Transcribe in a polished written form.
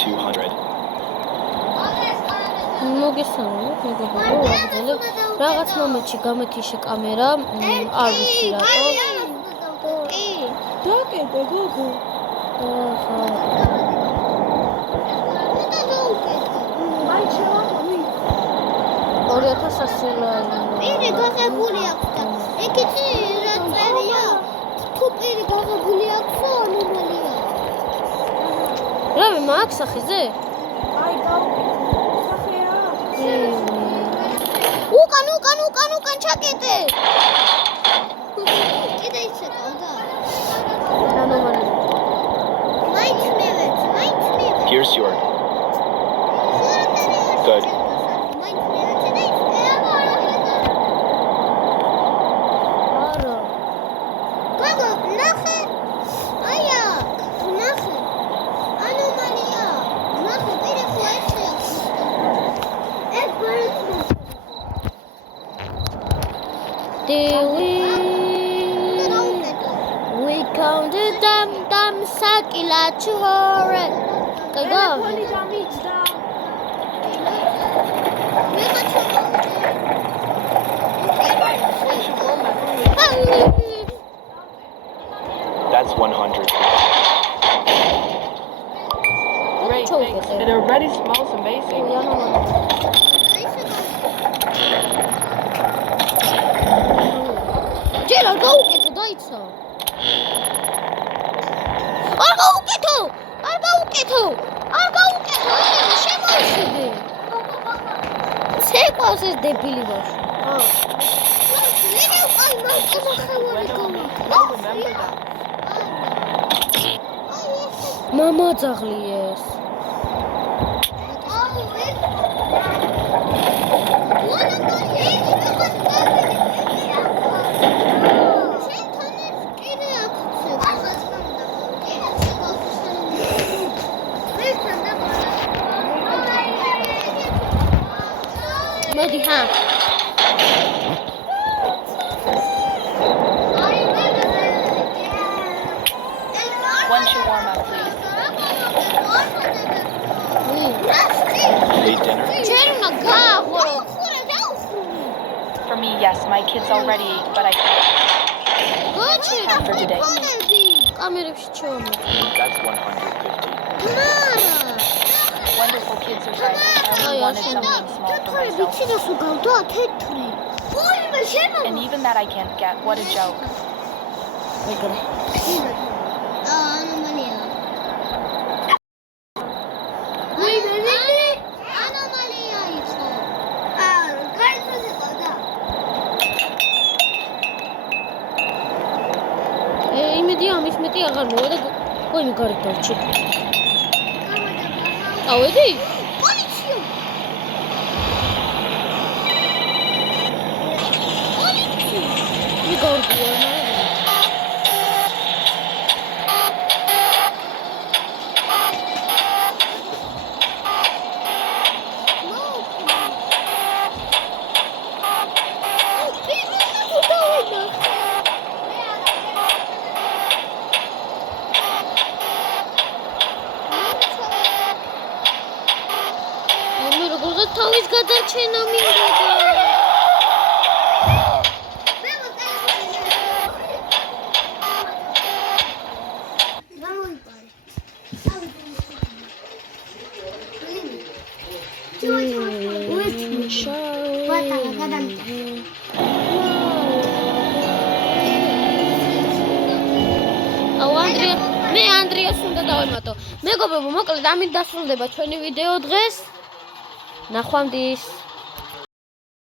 200. მოგესალმებით, მეგობრებო, ვაგრძელებ. რაღაც მომენტში გამეთიშე კამერა, არ ვიცი რატო. დაკეტე გოგო. ახლა აი შევაყო 2100 ლარი. პირი გაღებული აქვს და ეკიცი რა წერია? თუ პირი გაღებული აქვს, ანომალია. რავი, მაქვს სახეზე? აი გავხეა. უკან ჩაკეტე. კიდე იცეკავდა. ანომალია. მაინც მივეც. Here's your. Good. არა. გოგო, ნახე. აი აქ, ნახე. ანომალია. ნახე, პირი ხო ესე აქვს. ეს ბარეთო. We counted them sakila chore. Kago. ფონი დამიჯდა. That's 100. Great, thanks. It already smells amazing. ჯერ არ გაუკეთო, დაიცა. არ გაუკეთო, შემოიშვიდე. შეყვავს ეს დებილი ბავშვი. მამა ძაღლიეს. მოდი ხა. One shawarma, please. Ate dinner? ჯერ უნდა გააღო. For me, yes. My kids already ate, but I გაჩერე. can't for today. კამერებში ჩავამო. That's 150. Wonderful kids are silent. I only wanted something small for myself. And even that I can't get. What a joke. ეგრე. იმედი ამის მეტი აღარ მოვა და ყოიმი გარეთ დავჭი. ავედი? მიგორდია რა. თავის გადარჩენა მინდა. მე ანდრიას უნდა დავემატო. მეგობრებო, მოკლედ ამით დასრულდება ჩვენი ვიდეო დღეს. ნახვამდის.